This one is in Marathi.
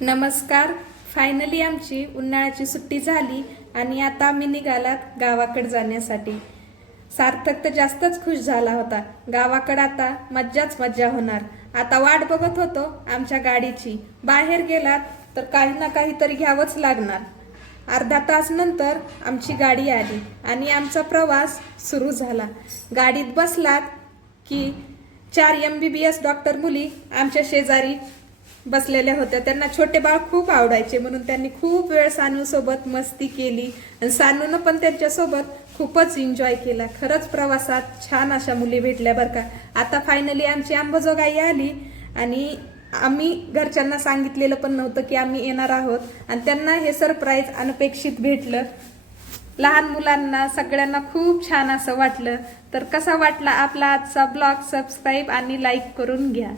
नमस्कार. फायनली आमची उन्हाळ्याची सुट्टी झाली आणि आता आम्ही निघालात गावाकडे जाण्यासाठी. सार्थक तर जास्तच खुश झाला होता. गावाकडे आता मज्जाच मज्जा होणार. आता वाट बघत होतो आमच्या गाडीची. बाहेर गेलात तर काही ना काहीतरी घ्यावंच लागणार. अर्धा तास नंतर आमची गाडी आली आणि आमचा प्रवास सुरू झाला. गाडीत बसलात की 4 MBBS डॉक्टर मुली आमच्या शेजारी बसलेल्या होत्या. त्यांना छोटे बाळ खूप आवडायचे म्हणून त्यांनी खूप वेळ सानू सोबत मस्ती केली आणि सानूनं पण त्यांच्यासोबत खूपच एन्जॉय केला. खरंच प्रवासात छान अशा मुली भेटल्या बरं का. आता फायनली आमची अंबाजोगाई आली आणि आम्ही घरच्यांना सांगितलेलं पण नव्हतं की आम्ही येणार आहोत आणि त्यांना हे सरप्राईज अनपेक्षित भेटलं. लहान मुलांना सगळ्यांना खूप छान असं वाटलं. तर कसा वाटला आपला आजचा ब्लॉग? सबस्क्राईब आणि लाईक करून घ्या.